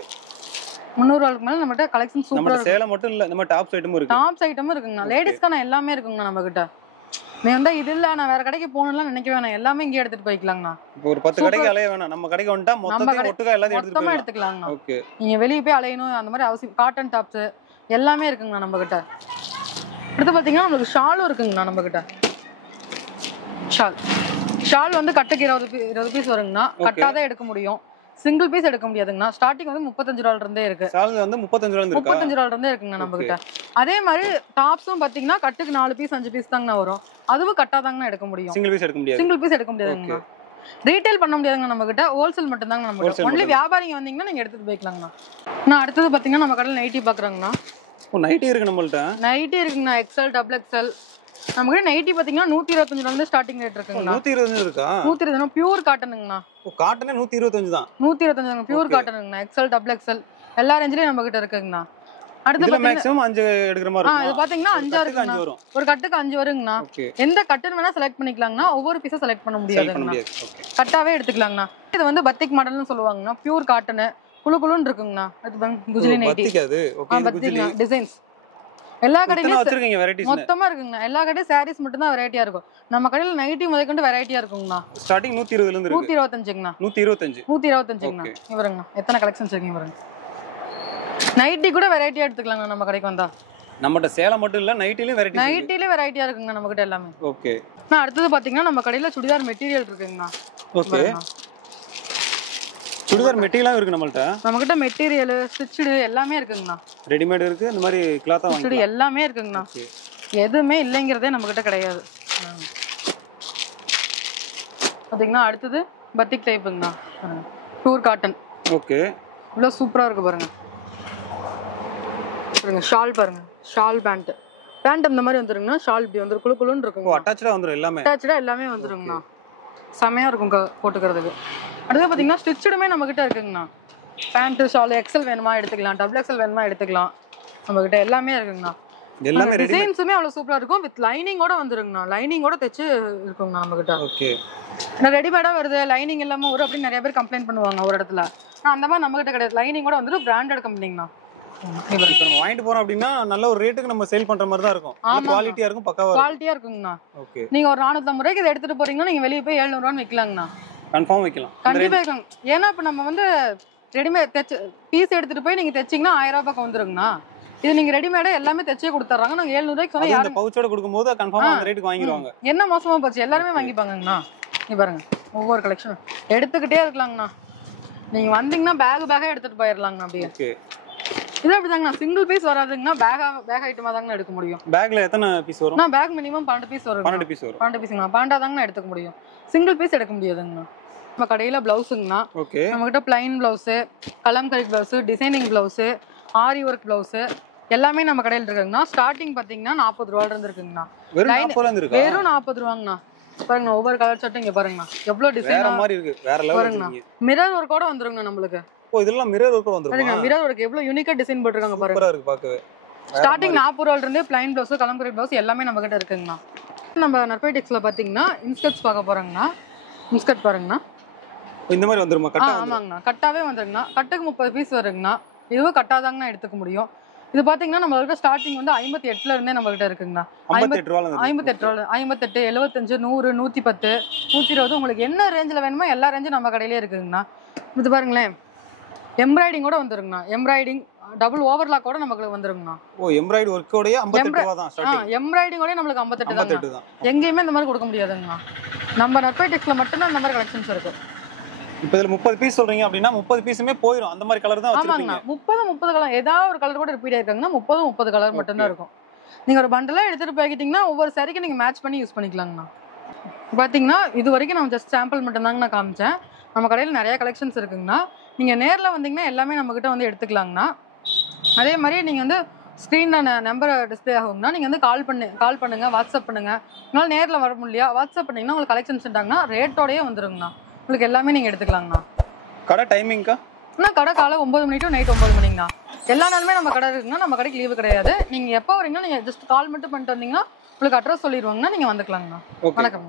300 ரூபாய்க்கு மேல நம்மகிட்ட கலெக்ஷன் சூப்பரா இருக்கு. நம்ம சேல மட்டும் இல்ல, நம்ம டாப்ஸ் ஐட்டமும் இருக்கு. டாப்ஸ் ஐட்டமும் இருக்குங்கண்ணா. லேடிஸ்க்கான எல்லாமே இருக்குங்கண்ணா நம்ம கிட்ட. நீ வந்து இது இல்ல நான் வேற கடைக்கு போகணும்லாம் நினைக்க வேணாம். எல்லாமே இங்கே எடுத்துட்டு போய்க்கலாங்கண்ணா. இப்போ ஒரு 10 கடைக்கு அலைய வேணாம். நம்ம கடைக்கு வந்துட்டா மொத்தமா ஒட்டுக்கா எல்லாத்தையும் மொத்தமா எடுத்துக்கலாங்கண்ணா. ஓகே. நீங்க வெளிய போய் அலையணும் அந்த மாதிரி அவசியம். காட்டன் டாப்ஸ் எல்லாமே இருக்குங்கண்ணா நம்ம கிட்ட. அடுத்து பாத்தீங்கன்னா நமக்கு ஷாலும் இருக்குங்கண்ணா நம்ம கிட்ட. ஷால் வந்து கட்டுக்கு 20 பீஸ் வருங்கண்ணா. கட்டாதான் எடுக்க முடியும். சிங்கிள் பீஸ் எடுக்க முடியாதுங்கண்ணா. ஸ்டார்டிங் வந்து 35 ரூபாயில இருந்தே இருக்கு. ஷால் வந்து 35 ரூபாயில இருக்கு. 35 ரூபாயில இருந்தே இருக்குங்க நம்ம கிட்ட. அதே மாதிரி டாப்ஸும் பாத்தீங்கன்னா கட்டுக்கு 4 பீஸ் 5 பீஸ் தாங்கண்ணா வரும். அதுவும் கட்டாதாங்கண்ணா எடுக்க முடியும். சிங்கிள் பீஸ் எடுக்க முடியாது. சிங்கிள் பீஸ் எடுக்க முடியாதுங்கண்ணா. ரீட்டைல் பண்ண முடியாதுங்க நம்ம கிட்ட. ஹோல்சேல் மட்டும் தாங்க நம்ம கிட்ட. ஒன்லி வியாபாரிங்க வந்தீங்கன்னா நீங்க எடுத்துட்டு போய்க்கலாங்கண்ணா. நான் அடுத்தது பாத்தீங்கன்னா நம்ம கடையில் நைட்டி பாக்குறாங்கண்ணா. நைட்டி இருக்கு நம்மள்ட்ட. நைட்டி இருக்குங்கண்ணா. XL, XXL. நம்ம கிட்ட நைட்டி பாத்தீங்கன்னா 125 ல இருந்து ஸ்டார்டிங் ரேட் இருக்குங்கண்ணா. 125 இருக்கா? 125 பியூர் காட்டனுங்கண்ணா. காட்டனே 125 தான். 125 பியூர் காட்டனுங்கண்ணா. XL, XXL எல்லா ரேஞ்சிலயும் நம்ம கிட்ட இருக்குங்கண்ணா. அடுத்து இதுல மேக்ஸिमम 5 எடுக்கிற மாதிரி இருக்கும். இது பாத்தீங்கன்னா 5 இருக்குங்கண்ணா. ஒரு கட்டுக்கு 5 வருங்கண்ணா. எந்த கட்டுன்னு வேணா செலக்ட் பண்ணிக்கலாங்கண்ணா. ஒவ்வொரு பீஸா செலக்ட் பண்ண முடியாதுங்கண்ணா. கட்டாவே எடுத்துக்கலாங்கண்ணா. இது வந்து பத்திக் மாடல்னு சொல்லுவாங்கண்ணா. பியூர் காட்டன் குளுகுளுன்னு இருக்குங்கண்ணா. அது குஜிலி நைட்டி. பத்திக் அது. ஓகே. குஜிலி டிசைன்ஸ் எல்லா கடையிலயும் வச்சிருக்கீங்க வெரைட்டிஸ் மொத்தமா இருக்குங்கண்ணா. எல்லா கடையும் சாரீஸ் மட்டும் தான் வெரைட்டியா இருக்கும். நம்ம கடையில நைட்டி முதற்கொண்டு வெரைட்டியா இருக்குங்கண்ணா. ஸ்டார்டிங் 120 ல இருந்து இருக்கு. 125ங்கண்ணா. 125ங்கண்ணா. இவருங்கண்ணா. எத்தனை கலெக்ஷன்ஸ் இருக்குங்க பாருங்க. நைட்டி கூட வெரைட்டியா எடுத்துக்கலாங்க நம்ம கடைக்கு வந்தா. நம்மட்ட சேல மட்டும் இல்ல, நைட்டிலயும் வெரைட்டி. நைட்டிலயும் வெரைட்டியா இருக்குங்க நம்ம கிட்ட எல்லாமே. ஓகே. நான் அடுத்து பாத்தீங்கன்னா நம்ம கடையில சுடிதார் மெட்டீரியல் இருக்குங்கண்ணா. ஓகே. சுடிதார் மெட்டீரியலும் இருக்கு நம்மள்ட்ட. நம்ம கிட்ட மெட்டீரியல், ஸ்டிச்டு எல்லாமே இருக்குங்கண்ணா. ரெடிமேட் இருக்கு. இந்த மாதிரி கிளாத்தா வாங்கி எல்லாமே இருக்குங்கண்ணா. எதுவுமே இல்லைங்கிறதே நம்ம கிட்ட கிடையாது. பாத்தீங்கன்னா அடுத்தது பத்திக் டைப்புங்கண்ணா. Pure cotton. ஓகே. இவ்வளவு சூப்பரா இருக்கு பாருங்க. பாருங்க ஷால் பாருங்க. ஷால் பேண்ட் இந்த மாதிரி வந்துருங்கண்ணா. ஷால் இப்படி வந்து குளுகுளுன்னு இருக்கும். அட்டாச்சடா வந்துரும் எல்லாமே. அட்டாச்சடா எல்லாமே வந்துருங்கண்ணா. செமையா இருக்கும் போட்டுக்கிறதுக்கு. அடுத்து பாத்தீங்கன்னா ஸ்டிச்சுடுமே நம்ம கிட்ட இருக்குங்கண்ணா. பேண்ட் ஷால் XL வேணுமா எடுத்துக்கலாம். XXL வேணுமா எடுத்துக்கலாம். நம்ம கிட்ட எல்லாமே இருக்குங்கண்ணா. எல்லாமே டிசைன்ஸுமே அவ்வளவு சூப்பரா இருக்கும். வித் லைனிங்கோட வந்துருங்கண்ணா. லைனிங்கோட தைச்சு இருக்குங்கண்ணா நம்ம கிட்ட. ஓகே. ரெடிமேடா வருது லைனிங் இல்லாம வரும் அப்படின்னு நிறைய பேர் கம்ப்ளைண்ட் பண்ணுவாங்க ஒரு இடத்துல. அந்த மாதிரி நம்ம கிட்ட கிடையாது. லைனிங்கோட வந்துடும். பிராண்டட் கம்பெனிங்கண்ணா. இப்போ நம்ம வாங்கிட்டு போறோம் அப்படின்னா நல்ல ஒரு ரேட்டுக்கு நம்ம சேல் பண்ற மாதிரி தான் இருக்கும். குவாலிட்டியா இருக்கும். பக்காவா குவாலிட்டியா இருக்குங்கண்ணா. ஓகே. நீங்க ஒரு 450 ரூபாய்க்கு இதை எடுத்துட்டு போறீங்கன்னா நீங்க வெளியே போய் 700 ரூபான்னு விற்கலாங்கண்ணா. கன்ஃபார்ம் வைக்கலாம். கண்டிப்பா வைக்கலாம். ஏன்னா இப்ப நம்ம வந்து ரெடிமேட் தைச்சு பீஸ் எடுத்துட்டு போய் நீங்க தைச்சீங்கன்னா 1000 ரூபாய்க்கு வந்துருங்கண்ணா. இது நீங்க ரெடிமேடா எல்லாமே தைச்சே கொடுத்துறாங்க. நாங்க 700 ரூபாய்க்கு சொன்னா யாரும் பவுச்சோட கொடுக்கும்போது கன்ஃபார்மா அந்த ரேட்டுக்கு வாங்கிடுவாங்க. என்ன மோசமா போச்சு, எல்லாருமே வாங்கிப்பாங்கங்கண்ணா. நீ பாருங்க ஒவ்வொரு கலெக்ஷன் எடுத்துக்கிட்டே இருக்கலாங்கண்ணா. நீங்க வந்தீங்கன்னா பேகா எடுத்துட்டு போயிடலாங்கண்ணா. அப்படியே ஓகே. இது அப்படிதாங்கண்ணா. சிங்கிள் பீஸ் வராதுங்கண்ணா. பேக் ஐட்டமா தாங்கண்ணா எடுக்க முடியும். பேக்ல எத்தனை பீஸ் வரும்? நான் பேக் மினிமம் 12 பீஸ் வரும். 12 பீஸ்ங்கண்ணா. 12 தாங்கண்ணா எடுத்துக்க முடியும். சிங்கிள் பீஸ் எடுக்க முடியாதுங்கண்ணா. நம்ம கடையில பிளவுஸுங்கண்ணா. ஓகே. நம்ம கிட்ட plain blouse, kalamkari blouse, designing blouse, aari work blouse எல்லாமே நம்ம கடையில இருக்குங்கண்ணா. ஸ்டார்டிங் பாத்தீங்கன்னா 40 ரூபாயில இருந்து இருக்குங்கண்ணா. வெறும் 40 ரூபாங்கண்ணா. பாருங்க ஒவ்வொரு கலர் சட்டும் இங்க பாருங்கண்ணா. எவ்வளவு டிசைன் மாதிரி இருக்கு. வேற லெவல் இருக்கு. மிரர் ஒர்க்கோட வந்துருங்கண்ணா நம்மளுக்கு. ஓ இதெல்லாம் மிரர் ஒர்க் வந்துருமா? மிரர் ஒர்க் எவ்வளவு யூனிக்கா டிசைன் போட்டுருக்காங்க பாருங்க. சூப்பரா இருக்கு பார்க்கவே. ஸ்டார்டிங் 40 ரூபாயில இருந்து பிளைன் பிளவுஸ், கலம்கரி பிளவுஸ் எல்லாமே நம்ம கிட்ட இருக்குங்கண்ணா. நம்ம நர்பைடெக்ஸ்ல பாத்தீங்கன்னா இன்ஸ்கர்ட்ஸ் பார்க்க போறாங்கண்ணா. இன்ஸ்கர்ட் பாருங்கண்ணா. இந்த மாதிரி வந்துருமா? கட்டா ஆமாங்கண்ணா. கட்டாவே வந்துருங்கண்ணா. கட்டுக்கு 30 பீஸ் வருங்கண்ணா. இதுவும் கட்டாதாங்கண்ணா எடுத்துக்க முடியும். இது பாத்தீங்கன்னா நம்மளோட ஸ்டார்டிங் வந்து 58ல இருந்தே நம்ம கிட்ட இருக்குங்கண்ணா. 58 ரூபாய், 58, 75, 100, 110, 120 உங்களுக்கு என்ன ரேஞ்சில வேணுமோ எல்லா ரேஞ்சும் நம்ம கடையிலே இருக்குங்கண்ணா. இது பாருங்களேன் எம்ப்ராய்டிங் கூட வந்துருங்கண்ணா. எம்ப்ராய்டிங் டபுள் ஓவர்லாக் கூட நமக்கு வந்துருங்கண்ணா. ஓ எம்ப்ராய்டரி ஒர்க்கோடயே 58 ரூபாய் தான் ஸ்டார்டிங். எம்ப்ராய்டிங்கோடயே நமக்கு 58 தான். எங்கேயுமே இந்த மாதிரி கொடுக்க முடியாதுங்கண்ணா. நம்ம நர்பைடெக்ஸ்ல மட்டும் தான் இந்த மாதிரி கலெக்ஷன்ஸ் இருக்கு. இப்போ இதுல 30 பீஸ் சொல்றீங்க அப்படின்னா 30 பீஸுமே போயிடும். அந்த மாதிரி கலர் தான் வச்சிருக்கீங்க. 30 கலர் ஏதாவது ஒரு கலர் கூட ரிப்பீட் ஆயிருக்காங்கன்னா 30 கலர் மட்டும் தான் இருக்கும். நீங்க ஒரு பண்டலா எடுத்துட்டு போய்க்கிட்டீங்கன்னா ஒவ்வொரு சாரிக்கு நீங்க மேட்ச் பண்ணி யூஸ் பண்ணிக்கலாங்கண்ணா. பாத்தீங்கன்னா இது வரைக்கும் நான் ஜஸ்ட் சாம்பிள் மட்டும் தாங்க நான் காமிச்சேன். நம்ம கடையில் நிறைய கலெக்ஷன்ஸ் இருக்குங்கண்ணா. நீங்க நேர்ல வந்தீங்கன்னா எல்லாமே நம்ம கிட்ட வந்து எடுத்துக்கலாங்கண்ணா. அதே மாதிரி நீங்க வந்து ஸ்க்ரீன்ல நம்பர் டிஸ்பிளே ஆகுங்கண்ணா. நீங்க வந்து கால் பண்ணுங்க, வாட்ஸ்அப் பண்ணுங்க. உங்களால் நேரில் வர முடியலையா வாட்ஸ்அப் பண்ணீங்கன்னா உங்களுக்கு கலெக்ஷன்ஸ் இருந்தாங்கன்னா ரேட்டோடயே வந்துருங்கண்ணா. உங்களுக்கு எல்லாமே நீங்க எடுத்துக்கலாங்கண்ணா. கடை டைமிங்க்கா? கடை காலை 9 மணி டு நைட் 9 மணிங்கண்ணா. எல்லா நாளுமே நம்ம கடை இருக்குங்க. நம்ம கடைக்கு லீவு கிடையாது. நீங்க எப்போ வரீங்களோ நீங்க ஜஸ்ட் கால் மட்டும் பண்ணிட்டு வந்தீங்கன்னா உங்களுக்கு அட்ரஸ் சொல்லிடுவாங்கன்னா நீங்க வந்துக்கலாங்கண்ணா. வணக்கம்.